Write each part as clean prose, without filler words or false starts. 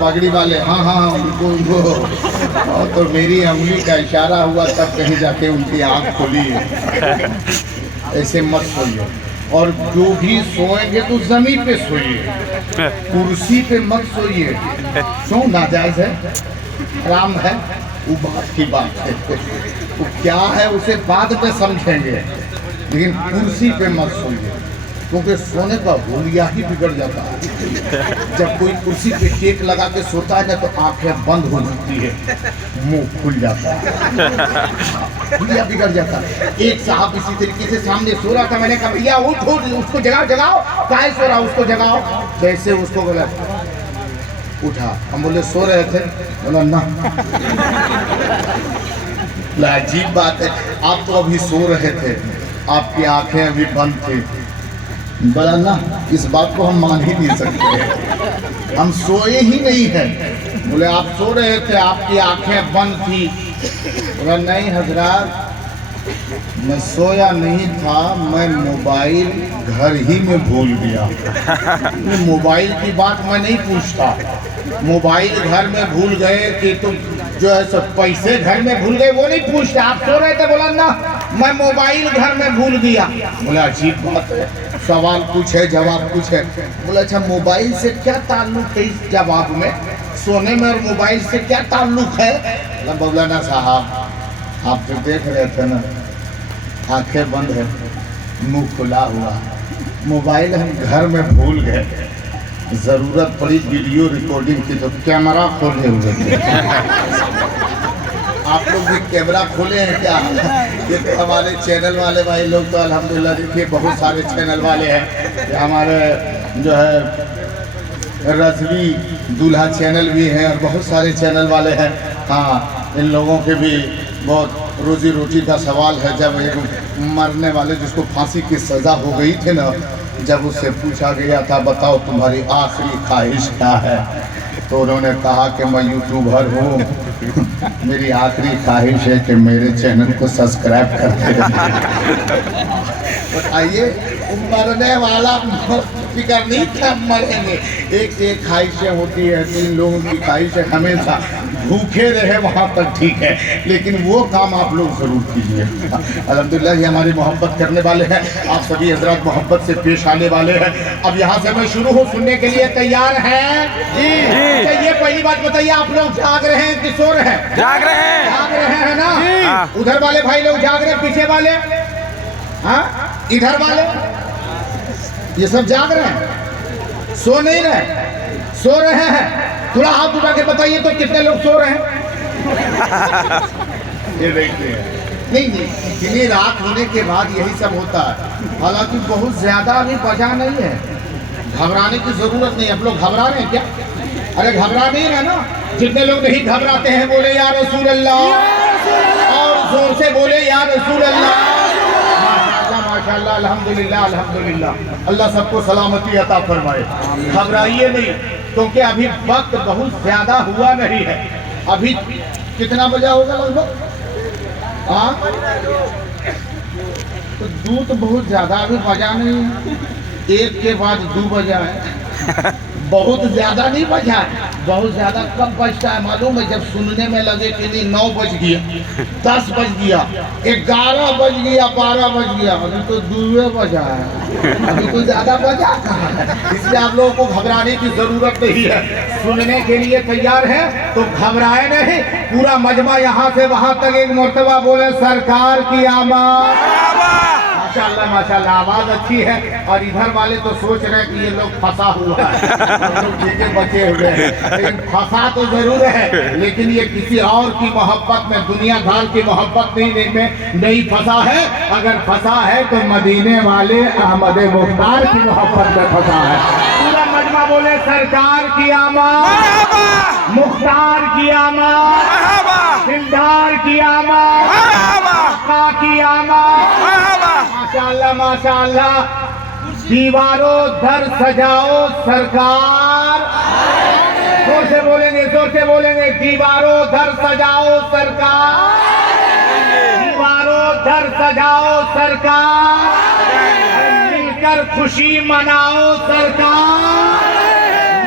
पगड़ी वाले, हाँ हाँ उनको और तो मेरी उंगली का इशारा हुआ तब कहीं जाके उनकी आँख खुली। ऐसे मत सोइए, और जो भी सोएंगे तो जमीन पे सोइए, कुर्सी पे मत सोइए। क्यों नाजायज है, हराम है, वो बात की बात है। वो क्या है उसे बाद में समझेंगे, लेकिन कुर्सी पे मत सोइए, क्योंकि सोने का हुलिया ही बिगड़ जाता है। जब कोई कुर्सी पे टेक लगा के सोता है ना तो आंखें बंद हो जाती है, मुंह खुल जाता है, हुलिया बिगड़ जाता है। एक साहब इसी तरीके से सामने सो रहा था, मैंने कहा भैया उठ उठ, उसको जगाओ जगाओ, काहे सो रहा उसको जगाओ। जैसे उसको बोला उठा, हम बोले सो रहे थे, बोला ना। अजीब बात है, आप तो अभी सो रहे थे, आपकी आंखें अभी बंद थी। बोला ना, इस बात को हम मान ही नहीं सकते, हम सोए ही नहीं हैं। बोले आप सो रहे थे, आपकी आंखें बंद थी। बोला नहीं हजरात, मैं सोया नहीं था, मैं मोबाइल घर ही में भूल गया। मोबाइल की बात मैं नहीं पूछता, मोबाइल घर में भूल गए कि तुम जो है सब पैसे घर में भूल गए वो नहीं पूछता। आप सो रहे थे, बोला ना मैं मोबाइल घर में भूल गया। बोला अजीब बात है, सवाल कुछ है जवाब कुछ है। बोला अच्छा मोबाइल से क्या ताल्लुक है इस जवाब में, सोने में और मोबाइल से क्या ताल्लुक है। बोला ना साहब आप तो देख रहे थे ना, आंखें बंद है, मुंह खुला हुआ, मोबाइल हम घर में भूल गए, जरूरत पड़ी वीडियो रिकॉर्डिंग की तो कैमरा खोले हुए थे। आप लोग भी कैमरा खोले हैं क्या? ये तो हमारे चैनल वाले भाई लोग तो अल्हम्दुलिल्लाह देखिए बहुत सारे चैनल वाले हैं, हमारे जो है रजवी दूल्हा चैनल भी हैं और बहुत सारे चैनल वाले हैं। हाँ, इन लोगों के भी बहुत रोजी रोटी का सवाल है। जब एक मरने वाले जिसको फांसी की सज़ा हो गई थी ना, जब उससे पूछा गया था बताओ तुम्हारी आखिरी ख्वाहिश क्या है, तो उन्होंने कहा कि मैं यूट्यूबर हूँ, मेरी आखिरी ख्वाहिश है कि मेरे चैनल को सब्सक्राइब करते रहिए। बताइए, मरने वाला फिक्र नहीं था, मरेंगे, एक से एक ख्वाहिशें होती है, तो इन लोगों की ख्वाहिशें हमेशा भूखे रहे वहाँ तक ठीक है, लेकिन वो काम आप लोग ज़रूर कीजिए। अल्हम्दुलिल्लाह ये हमारी मोहब्बत करने वाले हैं, आप सभी हजरात मोहब्बत से पेश आने वाले हैं। अब यहाँ से मैं शुरू हूँ, सुनने के लिए तैयार हैं जी? अच्छा ये पहली बात बताइए, आप लोग जाग रहे हैं कि सो रहे हैं? जाग रहे हैं। जाग रहे हैं ना? उधर वाले भाई लोग जाग रहे हैं, पीछे वाले, हाँ इधर वाले, ये सब जाग रहे हैं, सो नहीं रहे, सो रहे हैं। थोड़ा हाथ उठा के बताइए तो कितने लोग सो रहे हैं? ये देखते हैं, नहीं इतनी रात होने के बाद यही सब होता है। हालांकि बहुत ज्यादा अभी बजा नहीं है, घबराने की जरूरत नहीं। आप लोग घबरा रहे हैं क्या? अरे घबरा नहीं रहे ना। जितने लोग नहीं घबराते हैं बोले या रसूल अल्लाह, और जोर से बोले या रसूल अल्लाह। माशाअल्लाह, अल्हम्दुलिल्लाह अल्हम्दुलिल्लाह, अल्लाह सबको सलामती अता फरमाए। घबराइए नहीं, क्योंकि अभी वक्त बहुत ज्यादा हुआ नहीं है। अभी कितना बजा होगा लगभग? हाँ तो दो तो बहुत ज्यादा अभी बजा नहीं है, एक के बाद 2 बजा है, बहुत ज्यादा नहीं बजा है। बहुत ज्यादा कब बजता है मालूम है? जब सुनने में लगे कि नहीं 9 बज गया, 10 बज गया, 11 बज गया, 12 बज गया, अभी तो 2 बजा है, अभी तो ज्यादा बजा कहाँ है। इसलिए आप लोगों को घबराने की जरूरत नहीं है, सुनने के लिए तैयार है तो घबराए नहीं। पूरा मजमा यहाँ से वहाँ तक एक मर्तबा बोले सरकार की आमद। माशाअल्लाह माशाअल्लाह, आवाज अच्छी है। और इधर वाले तो सोच रहे हैं कि ये लोग फंसा हुआ है, ठीक है बचे हुए हैं, लेकिन फंसा तो जरूर है, लेकिन ये किसी और की मोहब्बत में, दुनिया भर की मोहब्बत नहीं फंसा है। अगर फंसा है तो मदीने वाले अहमद मुख्तार की मोहब्बत में फंसा है। पूरा मजमा बोले सरकार की आमद, मुख्तार की आमद, दिलदार की आमद, आका की आमद। माशाअल्लाह माशाअल्लाह, दीवारों दर सजाओ सरकार, जोर से बोलेंगे, जोर से बोलेंगे, दीवारों दर सजाओ सरकार, दीवारों दर सजाओ सरकार, मिलकर खुशी मनाओ सरकार,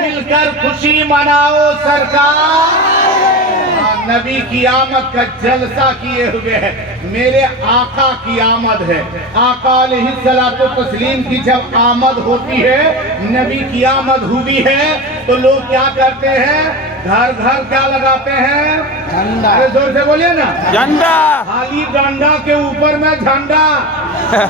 मिलकर कर खुशी मनाओ सरकार। नबी की आमद का जलसा किए हुए है, मेरे आका की आमद है। आका अलैहिस्सलातु तस्लीम की जब आमद होती है, नबी की आमद हुई है, तो लोग क्या करते हैं? घर घर क्या लगाते हैं? झंडा। अरे जोर से बोलिए ना, झंडा। खाली डंडा के ऊपर में झंडा,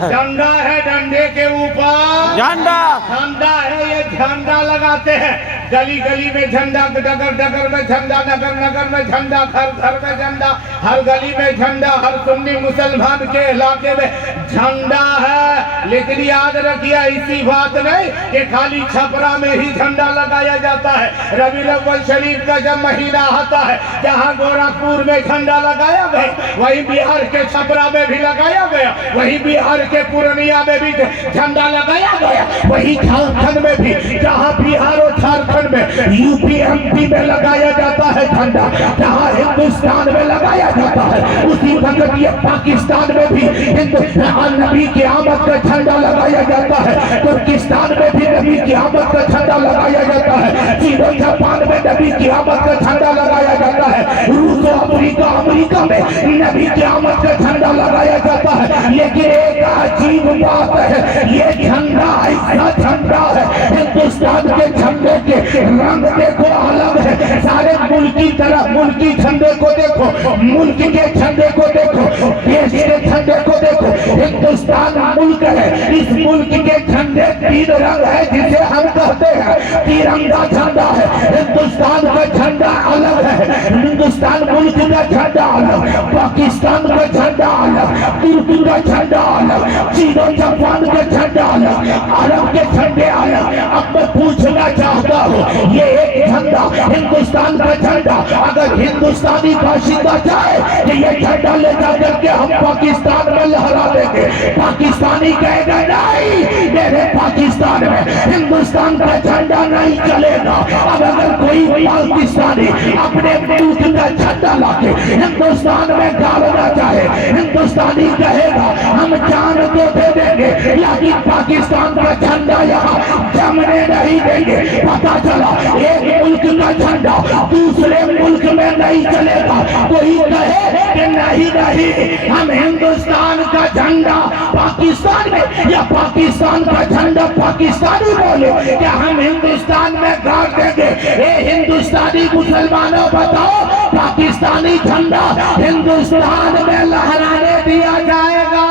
डंडा है, डंडे के ऊपर झंडा, झंडा है, ये झंडा लगाते हैं। गली गली में झंडा, डगर डगर में झंडा, नगर नगर में झंडा, घर घर में झंडा, हर गली में झंडा, हर सुन्नी मुसलमान के इलाके में झंडा है। लेकिन याद रखिए, ऐसी बात नहीं कि खाली छपरा में ही झंडा लगाया जाता है। रबीउल अव्वल शरीफ का जब महीना आता है, जहाँ गोरखपुर में झंडा लगाया गया, वही बिहार के छपरा में भी लगाया गया, वही बिहार के पूर्णिया में भी झंडा लगाया गया, वही झारखंड में भी, जहाँ बिहार और झारखंड में, यूपी एमपी में लगाया जाता है झंडा, जहाँ हिंदुस्तान में लगाया जाता है, उसी वक्त ये पाकिस्तान में भी हिंदुस्तान नबी की आमद का झंडा लगाया जाता है। तुर्किस्तान में भी नबी की आमद का झंडा लगाया जाता है। चीन और जापान में नबी की आमद का झंडा लगाया जाता है। रूस और अमेरिका में नबी की आमद का झंडा लगाया जाता है। लेकिन एक अजीब बात है, ये झंडा ऐसा झंडा है, हिंदुस्तान के झंडे के रंग देखो अलग है। सारे मुल्क की तरह, मुल्क की झंडे को देखो, मुल्क के झंडे को देखो, देश के झंडे को देखो। हिंदुस्तान मुल्क है, इस मुल्क के झंडे 3 रंग है, जिसे हम कहते हैं तिरंगा झंडा है। हिंदुस्तान का झंडा अलग है, हिंदुस्तान मुल्क का झंडा अलग, पाकिस्तान का झंडा अलग, तुर्की का झंडा अलग, चीन और जापान का झंडा अलग, अरब के झंडे अलग। अब मैं पूछना चाहता हूँ, ये एक झंडा हिंदुस्तान का झंडा, अगर हिंदुस्तानी बाशिंदा चाहे कि ये झंडा ले जाकर के हम पाकिस्तान में लहरा देंगे, पाकिस्तानी कहेगा नहीं, मेरे पाकिस्तान में हिंदुस्तान का झंडा नहीं चलेगा। अब अगर कोई पाकिस्तानी अपने मुल्क का झंडा लाके हिंदुस्तान में डालना चाहे, हिंदुस्तानी कहेगा हम जान तो दे देंगे, लेकिन पाकिस्तान का झंडा यहाँ जमने नहीं देंगे। पता चला एक मुल्क का झंडा दूसरे मुल्क में नहीं चलेगा। कोई कहे कि नहीं नहीं, हम हिंदुस्तान का झंडा पाकिस्तान में, या पाकिस्तान का झंडा पाकिस्तानी बोले कि हम हिंदुस्तान में गाड़ देंगे। ये हिंदुस्तानी मुसलमानों बताओ, पाकिस्तानी झंडा हिंदुस्तान में लहराने दिया जाएगा?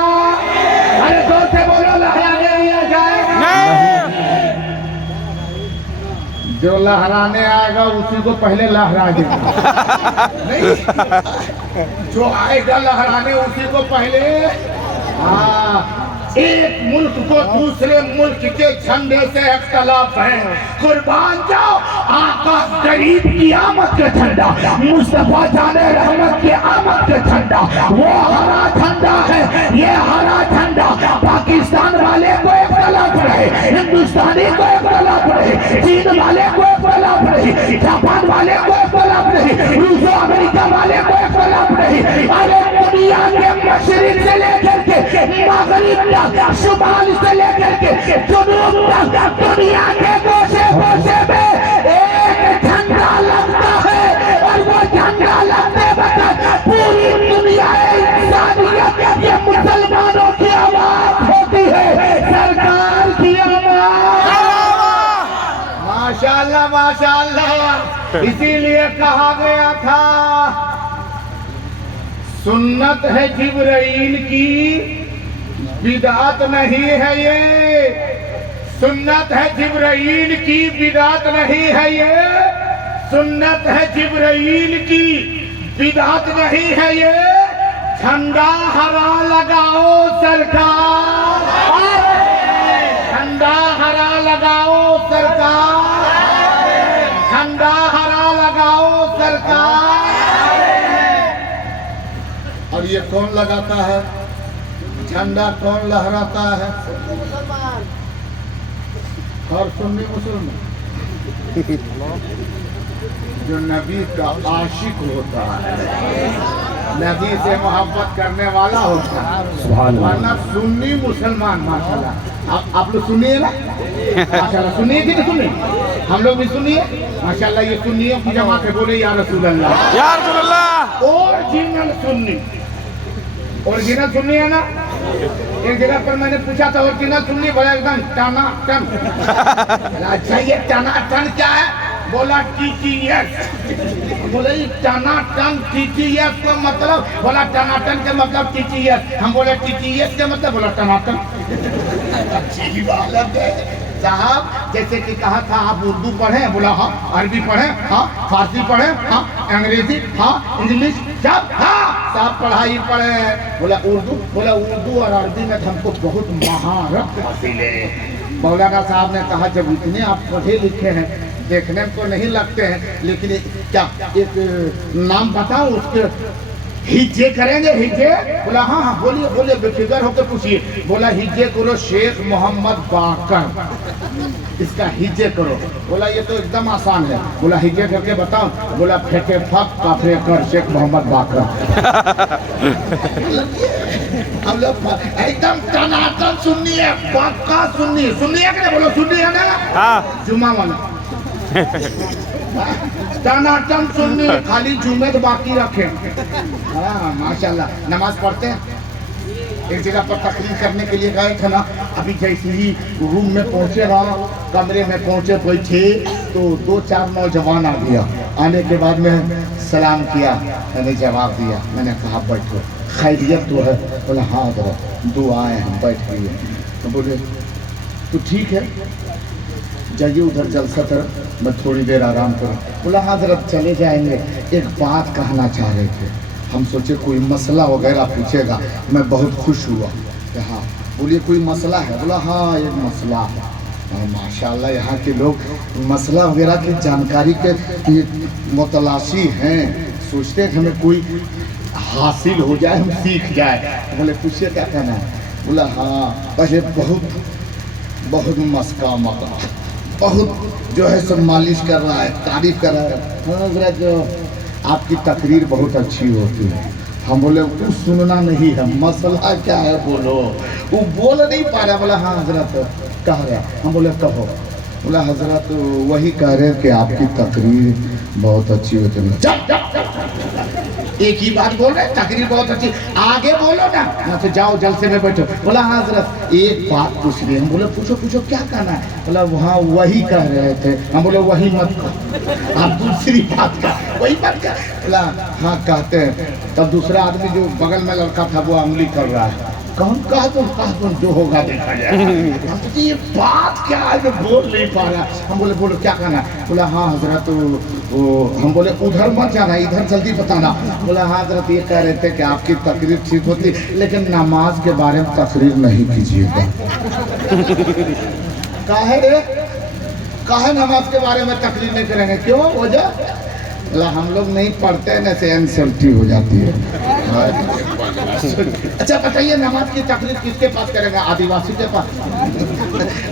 अरे जोर से बोलो, लहराने दिया जाएगा? जो लहराने आएगा उसी को पहले लहरा देगा। नहीं, जो आएगा लहराने उसी को पहले। एक मुल्क को दूसरे मुल्क के झंडे से इख्तलाफ है। कुर्बान जाओ, आका गरीब की आमद का झंडा, मुस्तफा जाने रहमत की आमद का झंडा, वो हरा झंडा है। ये हरा झंडा पाकिस्तान वाले को इख्तलाफ रहे, हिंदुस्तानी को इख्तलाफ रहे, चीन वाले को इख्तलाफ रहे, जापान वाले को इख्तलाफ रहे, रूस और अमेरिका वाले को इख्तलाफ रहे। अरे दुनिया के मशरिक से लेकर के मगरिब तक, शुमाल से लेकर के जुनूब तक, दुनिया के गोशे गोशे में एक झंडा लगता है, और वो झंडा लगते वक्त पूरी दुनिया इंसानियत, ये मुसलमानों की आवाज होती है, सरकार की आवाज। माशाअल्लाह माशाअल्लाह। इसीलिए कहा गया था, सुन्नत है जिब्राइल की, बिदात नहीं है ये। सुन्नत है जिब्राइल की, बिदात नहीं है ये। सुन्नत है जिब्राइल की, बिदात नहीं है ये। झंडा हरा लगाओ सरकार, झंडा हरा लगाओ सरकार, झंडा हरा लगाओ सरकार। और ये कौन लगाता है झंडा, कौन लहराता है? और सुन्नी मुसलमान, जो नबी का आशिक होता है, नबी से मोहब्बत करने वाला होता है। वरना सुन्नी मुसलमान माशाल्लाह आप लोग सुनिए ना माशाल्लाह, सुनिए कि नहीं सुनिए, हम लोग भी सुनिए माशाल्लाह। ये सुनिए की जमा के बोले या रसूल अल्लाह, या रसूल अल्लाह। ओरिजिनल सुन्नी, ओरिजिनल सुन्नी है ना। एक जगह पर मैंने पूछा था ओरिजिनल सुन्नी, बोला एकदम टना टन। अच्छा ये टना टन क्या है? बोला TTS। बोले टना टन TTS का मतलब, बोला टनाटन के मतलब TTS। हम बोले TTS के मतलब, बोला टनाटन। अच्छी बात है साहब, जैसे कि कहा था आप उर्दू पढ़ें, बोला हाँ, अरबी पढ़ें हाँ, फारसी पढ़ें हाँ, अंग्रेजी हाँ, इंग्लिश सब हाँ, सब पढ़ाई पढ़े। बोला उर्दू, बोला उर्दू और अरबी में हमको बहुत महारत हासिल है। मौलाना साहब ने कहा जब इतने आप पढ़े लिखे हैं, देखने में तो नहीं लगते हैं, लेकिन क्या एक नाम बताओ उसके, हिज्जे करेंगे हिज्जे? बोला हाँ हाँ बोलिए बोलिए, बेफिक्र होकर पूछिए। बोला हिज्जे करो शेख मोहम्मद बाकर, इसका हिज्जे करो। बोला ये तो एकदम आसान है। बोला हिज्जे करके बताओ। बोला फेंके फक काफे कर शेख मोहम्मद बाकर। हम लोग एकदम टनाटन सुननी है, पक्का सुननी है, सुननी है कि नहीं? बोलो सुननी है ना? हाँ जुमा वाला टनाटन सुननी, खाली जुमे तो बाकी रखे। हाँ माशाल्लाह। नमाज पढ़ते हैं। एक जगह पर तकरीर करने के लिए गए थे ना, अभी जैसे ही रूम में पहुंचे ना, कमरे में पहुंचे बैठे तो 2-4 नौजवान आ गया। आने के बाद में सलाम किया, मैंने जवाब दिया, मैंने कहा बैठो, खैरियत तो है? बोला हाँ दुआएं हम बैठ गए। तो बोले तो ठीक है जाइए उधर जलसा तरफ, मैं थोड़ी देर आराम करूँ। बोला हाँ जरा चले जाएंगे, एक बात कहना चाह रहे थे। हम सोचे कोई मसला वगैरह पूछेगा, मैं बहुत खुश हुआ कि हाँ बोलिए कोई मसला है? बोला हाँ एक मसला है। माशाल्लाह यहाँ के लोग मसला वगैरह की जानकारी के मुतलाशी हैं, सोचते हैं हमें कोई हासिल हो जाए, हम सीख जाए। बोले पूछिए क्या कहना है? बोला हाँ बस बहुत मस्का मका, बहुत जो है सब मालिश कर रहा है, तारीफ कर रहा है। हजरत जो आपकी तकरीर बहुत अच्छी होती है। हम बोले कुछ सुनना नहीं है, मसला क्या है बोलो। वो बोल नहीं पा रहा। बोला हाँ हजरत कह रहा। हम बोले कहो। बोला हजरत वही कह रहे कि आपकी तकरीर बहुत अच्छी होती है। एक ही बात बोल रहे, तकरीर बहुत अच्छी, आगे बोलो ना। तो जाओ जलसे में बैठो। बोला हाँ हजरत एक बात पूछ रही। हम बोले पूछो पूछो क्या कहना है? बोला वहाँ वही कह रहे थे। हम बोले वही मत कहो, आप दूसरी बात का वही मत कर। बोला हाँ कहते हैं। तब दूसरा आदमी जो बगल में लड़का था वो उंगली कर रहा है। कौन कहा तुम जो होगा देखा जाएगा। तो ये बात क्या है जो बोल नहीं पा रहा। हम बोले बोलो क्या कहना? बोला हाँ हजरत वो हम बोले उधर मत जाना, इधर जल्दी बताना। बोला हाँ हजरत ये कह रहे थे कि आपकी तकरीर ठीक होती, लेकिन नमाज के बारे में तकरीर नहीं कीजिएगा। काहे रे, काहे नमाज के बारे में तकरीर नहीं करेंगे? क्यों वजह? बोला हम लोग नहीं पढ़ते न से एंसल्टी हो जाती है। अच्छा बताइए नमाज की तकरीर किसके पास करेगा? आदिवासी के पास।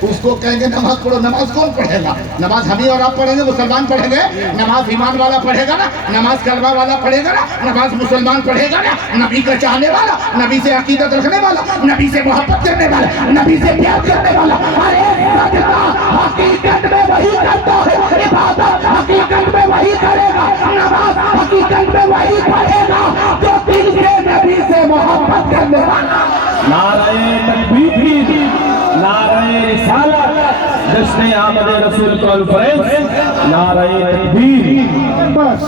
उसको कहेंगे नमाज पढ़ो, नमाज कौन पढ़ेगा? नमाज हम ही और आप पढ़ेंगे, मुसलमान पढ़ेंगे। नमाज ईमान वाला पढ़ेगा ना, नमाज कलमा वाला पढ़ेगा ना, नमाज मुसलमान पढ़ेगा ना, नबी का चाहने वाला, नबी से अकीदत रखने वाला, नबी से मोहब्बत करने वाला, नबी से प्यार करने वाला। अरे हकीकत में वही करता है, इबादत हकीकत में वही करेगा, नमाज हकीकत में वही पढ़ेगा जो दिल से नबी से मोहब्बत करने वाला। नाराए तकबीर, नाराए रिसालत, जश्न आमद रसूल कॉन्फ्रेंस, नाराए तकबीर। बस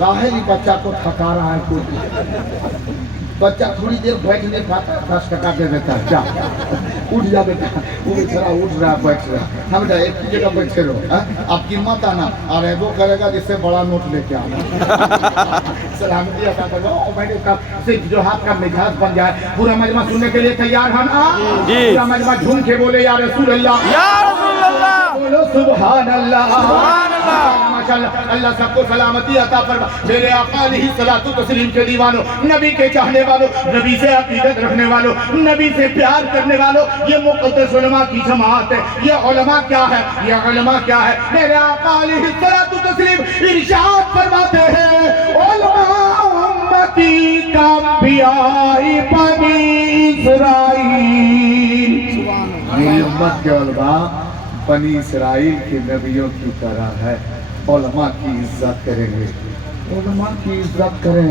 काहे नहीं बच्चा को थका रहा है कोई? बच्चा थोड़ी देर बैठ नहीं पाता, 10 टका दे देता है, जा उठ जा बेटा। वो बेचारा उठ रहा बैठ रहा। हम बेटा एक जगह बैठे रहो, आप कीमत आना और वो करेगा जिससे बड़ा नोट लेके आना। सलामती अता करो। मैंने सिर्फ जो हाथ का मिजाज बन जाए। पूरा मजमा सुनने के लिए तैयार है ना? पूरा मजमा झूम के बोले या रसूल अल्लाह, या रसूल अल्लाह, बोलो सुभान अल्लाह, सुभान अल्लाह। माशाअल्लाह। अल्लाह सबको सलामती अता फरमा। मेरे आका अलैहिस्सलातु तस्लीम के दीवानों, नबी के चाहने वालों, नबी से अकीदत रखने वालों, नबी से प्यार करने वालों, ये मुक़द्दस उलमा की जमात है। ये उलमा क्या है? ये उलमा क्या है? मेरे आका अलैहिस्सलातु तस्लीम इरशाद फरमाते हैं, उलमा उम्मती का अंबियाई बनी इस्राईल। उम्मत के उलमा बनी इसराइल के नबियों की तरह है। उलमा की इज्जत करेंगे, उलमा की इज्जत करें,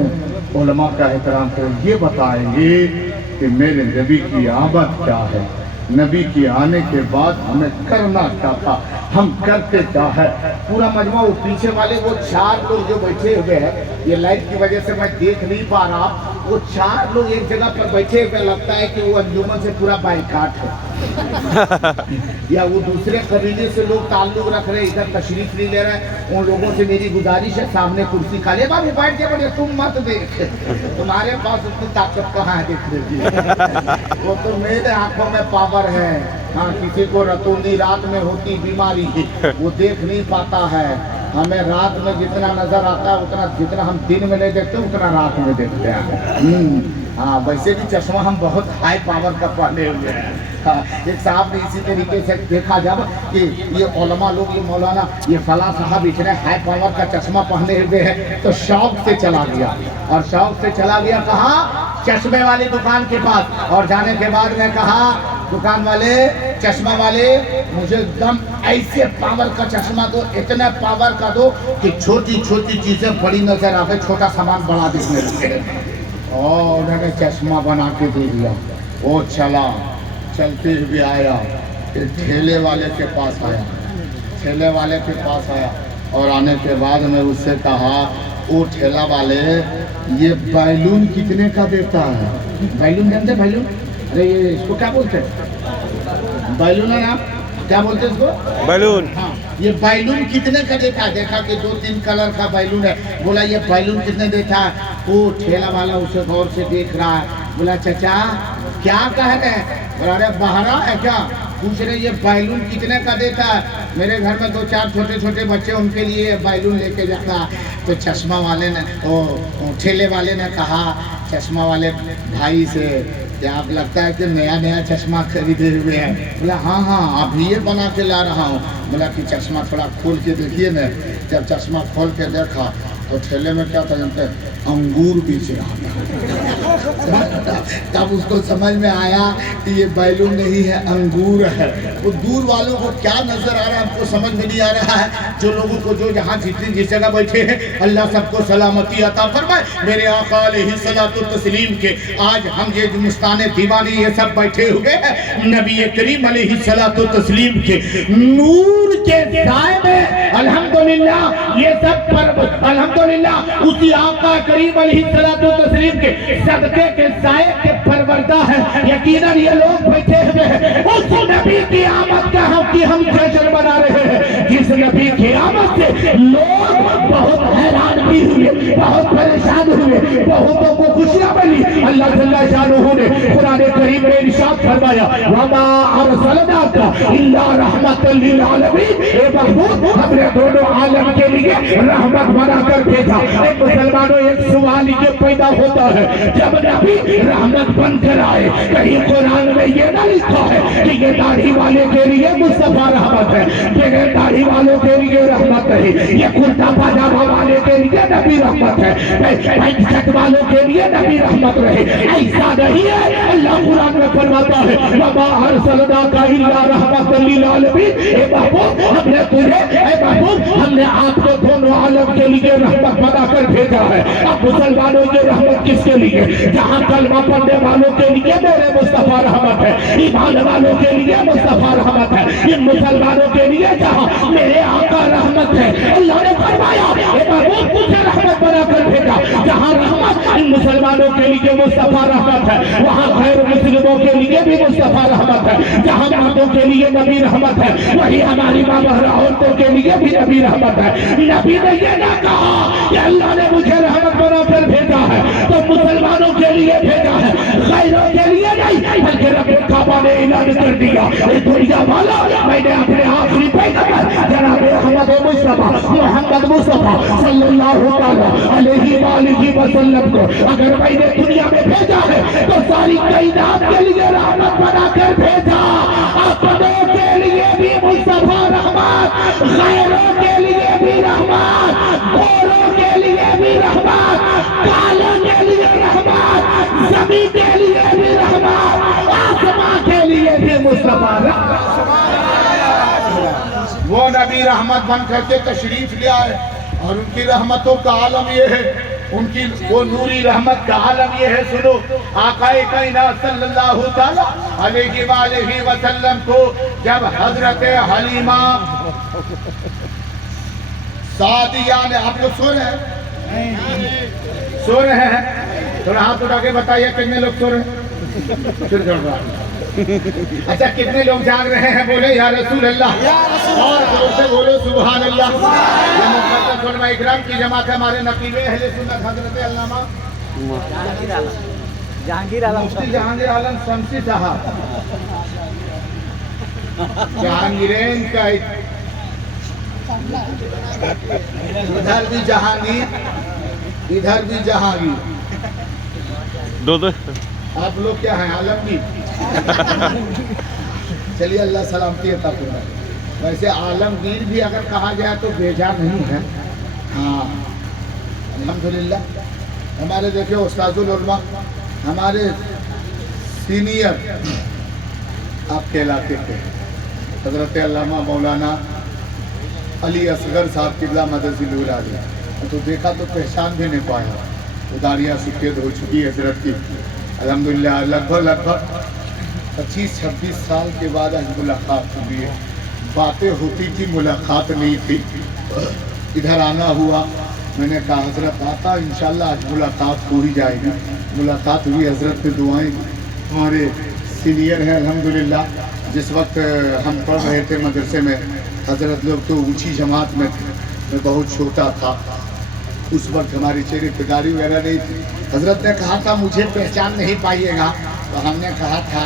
उलमा का एहतराम करें। ये बताएंगे कि मेरे नबी की आमद क्या है, नबी के आने के बाद हमें करना क्या था, हम करते क्या है। पूरा मजमा वो पीछे वाले वो 4 लोग जो बैठे हुए हैं, ये लाइट की वजह से मैं देख नहीं पा रहा, वो 4 लोग एक जगह पर बैठे हुए, लगता है कि वो अंजुमन से पूरा बाइकाट है या वो दूसरे कबीले से लोग ताल्लुक रख रहे, इधर तशरीफ नहीं ले रहे। उन लोगों से मेरी गुजारिश है, सामने कुर्सी खाली बाबू बैठ के बोले तुम मत देख, तुम्हारे पास उतनी ताकत कहाँ है देखने की, वो तो मेरे आंखों में पावर है। हाँ, किसी को रतौंधी रात में होती बीमारी वो देख नहीं पाता है। हमें रात में जितना नजर आता है उतना, जितना हम दिन में नहीं देखते उतना रात में देखते हैं। हाँ, वैसे भी चश्मा हम बहुत हाई पावर का पहने हुए हैं। हाँ, एक साहब ने इसी तरीके से देखा जब कि ये उलमा लोग, ये मौलाना, ये फला साहब इतने हाई पावर का चश्मा पहने हुए हैं, तो शौक से चला गया, और शौक से चला गया कहाँ, चश्मे वाली दुकान के पास। और जाने के बाद में कहा, दुकान वाले, चश्मा वाले, मुझे एकदम ऐसे पावर का चश्मा दो, इतने पावर का दो कि छोटी छोटी चीजें बड़ी नजर आवे, छोटा सामान बड़ा दिखने लगे। और उन्होंने चश्मा बना के दे दिया। वो चला, चलते हुए आया, फिर ठेले वाले के पास आया, ठेले वाले के पास आया, और आने के बाद में उससे कहा, वो ठेला वाले, ये बैलून कितने का देता है? बैलून जानते, बैलून? अरे ये इसको क्या बोलते हैं? बैलून है ना, क्या बोलते हैं इसको? बैलून। हाँ, ये बैलून कितने का देता है? देखा कि 2-3 कलर का बैलून है। बोला ये बैलून कितने देता है? वो ठेला वाला उसे गौर से देख रहा है। बोला चाचा क्या कह रहे हैं? बोला अरे बहरा है क्या? पूछ रहे ये बैलून कितने का देता है? मेरे घर में 2-4 छोटे छोटे बच्चे, उनके लिए बैलून लेके जाता। तो चश्मा वाले ने, वो ठेले वाले ने कहा चश्मा वाले भाई से, क्या आप लगता है कि नया नया चश्मा खरीदे हुए हैं? बोला हाँ हाँ, अभी ये बना के ला रहा हूँ। बोला कि चश्मा थोड़ा खोल के देखिए ना। जब चश्मा खोल के देखा तो ठेले में क्या था जानते हैं? अंगूर बेच रहा था। तब उसको समझ में आया कि ये बैलून नहीं है, अंगूर है। वो दूर वालों को क्या नजर आ रहा है हमको समझ में नहीं आ रहा है। जो लोगों को जो जहाँ जितनी जिस जगह बैठे हैं, अल्लाह सबको सलामती अता फरमाए। मेरे आका अलैहिस्सलातु तस्लीम के आज हम ये मुस्ताने दीवानी ये सब बैठे हुए हैं, नबी करीम अलैहिस्सलातु तस्लीम के नूर के साए में अल्हम्दुलिल्लाह ये सब पर्व, अल्हम्दुलिल्लाह उसी आका करीम अलैहिस्सलातु तस्लीम के सदके के साए के परवरदा है। यकीनन ये लोग बैठे हुए हैं उस नबी की आमद का हम जश्न मना रहे हैं, जिस नबी की आमद से लोग बहुत हैरान भी हुए, बहुत परेशान हुए, बहुतों को खुशियां मिली। अल्लाह जल्ला शानुहू ने कुरान करीम में इरशाद फरमाया, वमा अरसलनाका इल्ला रहमतल लिल आलमीन। ए महबूब, हमने दोनों आलम के लिए रहमत बनाकर भेजा। एक मुसलमानों, एक सवाल ये पैदा होता है, जब नबी रहमत बनकर आए, कहीं कुरान में ये ना लिखा है कि ये दाढ़ी वाले के लिए मुस्तफा रहमत है, बगैर दाढ़ी वालों के लिए रहमत नहीं, ये कुर्ता पाजामा वाले के लिए नबी रहमत है, पैंट शर्ट वालों के लिए नबी रहमत रहे, ऐसा नहीं है। अल्लाह कुरान में फरमाता है, वमा अरसलनाका इल्ला रहमतल लिल आलमीन। ए महबूब, हमने तुझे, ए महबूब, हमने आपको दोनों आलम के लिए रहमत बनाकर भेजा है। अब मुसलमानों की रहमत किसके लिए? जहाँ कलमा पढ़ने वालों के लिए मेरे मुस्तफा रहमत है, ईमान वालों के लिए मुस्तफा रहमत है, इन मुसलमानों के लिए जहाँ मेरे आका रहमत है। अल्लाह ने फरमाया, ए महबूब, तुझे रहमत बनाकर भेजा। जहाँ रहमत इन मुसलमानों के लिए मुस्तफा रहमत है, वहाँ गैर मुस्लिमों के लिए भी मुस्तफा रहमत है। जहाँ मर्दों के लिए नबी रहमत है, वही हमारी माँ बहन औरतों के लिए भी नबी रहमत है। नबी ने यह ना कहा कि अल्लाह ने मुझे रहमत बनाकर भेजा है तो मुसलमानों के लिए भेजा है, गैरों के लिए नहीं, बल्कि रब काबा ने ऐलान कर दिया, ए दुनिया वाला, मैंने अपने आखिरी पैगंबर जनाब अहमद मुस्तफा मोहम्मद मुस्तफा सल्लल्लाहु अलैहि वसल्लम को अगर मैंने दुनिया में भेजा है तो सारी कायनात के लिए रहमत बनाकर भेजा। अपनों के लिए भी मुस्तफा रहमत, गैरों के लिए भी रहमत, गोरों के लिए भी रहमत, कालों के लिए रहमत, जमीन के लिए भी रहमत, आसमां के लिए भी मुस्तफा वो नबी रहमत बन करके तशरीफ ले आए और उनकी रहमतों का आलम ये है, उनकी वो नूरी रहमत का आलम ये है। सुनो, आकाए कायनात सल्लल्लाहु ताला अलैहि वसल्लम को जब हजरत हलीमा सादिया ने, आप लोग सो रहे हैं, सो रहे हैं, थोड़ा हाथ उठा के बताइए कितने लोग सो रहे हैं, फिर चढ़ रहा है। अच्छा, कितने लोग जाग रहे हैं? बोले या रसूल अल्लाह, और जोर से बोलो सुभान अल्लाह। ये मुक़द्दस उलमा इकराम की जमात है, हमारे नकीबे अहले सुन्नत हज़रत अल्लामा मुफ्ती जहांगीर आलम शमसी साहब, जहांगीरेन का इधर भी जहांगीर, इधर भी जहांगीर, दो आप लोग क्या हैं? आलमगीर। चलिए, अल्लाह सलामती अता फरमाए। वैसे आलमगीर भी अगर कहा जाए तो बेजा नहीं है। हाँ, अल्हम्दुलिल्लाह। हमारे देखिए उस्ताजुल उलमा, हमारे सीनियर आपके इलाके के हज़रत अल्लामा मौलाना अली असगर साहब किबला मदरसिल आलिया, तो देखा तो पहचान भी नहीं पाया। उदारियाँ सुखेद हो चुकी है हजरत की, अल्हम्दुलिल्लाह। लगभग 25-26 साल के बाद आज मुलाकात हुई है। बातें होती थी, मुलाकात नहीं थी। इधर आना हुआ, मैंने कहा हजरत आता इंशाल्लाह आज मुलाकात हो ही जाएगी। मुलाकात हुई, हजरत पे दुआएं। हमारे सीनियर हैं अल्हम्दुलिल्लाह। जिस वक्त हम पढ़ रहे थे मदरसे में, हजरत लोग तो ऊंची जमात में थे, मैं बहुत छोटा था उस वक्त, हमारी चेहरे पे दाढ़ी वगैरह नहीं थी। हजरत ने कहा था मुझे पहचान नहीं पाइएगा, तो हमने कहा था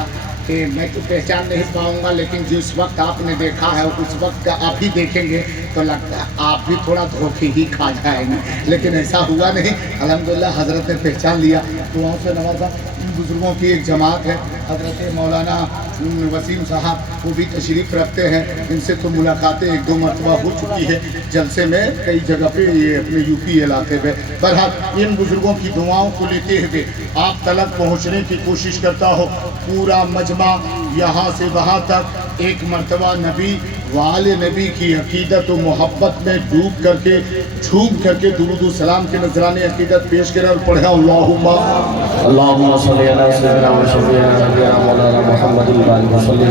कि मैं तो पहचान नहीं पाऊंगा, लेकिन जिस वक्त आपने देखा है उस वक्त का आप ही देखेंगे तो लगता है आप भी थोड़ा धोखे ही खा जाएंगे, लेकिन ऐसा हुआ नहीं। अल्हम्दुलिल्लाह हजरत ने पहचान लिया। दुआओं से नवाजा। इन बुजुर्गों की एक जमात है, हजरत मौलाना वसीम साहब, वो भी तशरीफ़ रखते हैं। इनसे तो मुलाकातें 1-2 मरतबा हो चुकी है जलसे में, कई जगह पे, ये अपने यूपी इलाके में। बहरहाल इन बुजुर्गों की दुआओं को लेते हुए आप तलक पहुँचने की कोशिश करता हो। पूरा मजमा यहाँ से वहाँ तक एक मरतबा नबी वाले नबी की अकीदत और मोहब्बत में डूब करके, झूम करके दुरूद सलाम के नजराने अकीदत पेश करें और पढ़ा अल्लाहुम्मा सल्ली अला सय्यिदिना व शफीअना नबीना मौलाना मुहम्मदिन व आलिहि वसल्लम।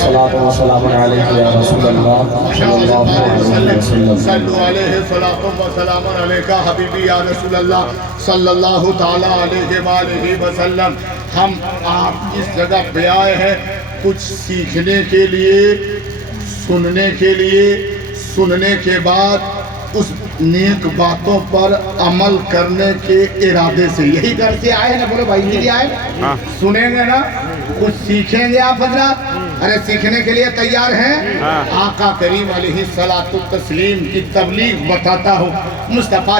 सलातो व सलाम अलैका या रसूलल्लाह सल्लल्लाहु अलैहि वसल्लम। सल्लु अलैहि सलातो व सलाम अलैका हबीबी या रसूलल्लाह सल्लल्लाहु ताला अलैहि वसल्लम। हम आप इस जगह पे आए हैं कुछ सीखने के लिए, सुनने के लिए, सुनने के बाद उस नेक बातों पर अमल करने के इरादे से। यही घर से आए ना? बोलो भाई, के लिए आए? सुनेंगे ना, कुछ सीखेंगे आप हजरात? अरे सीखने के लिए तैयार हैं? आका करीम अलैहि सलातु तस्लीम की तबलीग बताता हूँ। मुस्तफ़ा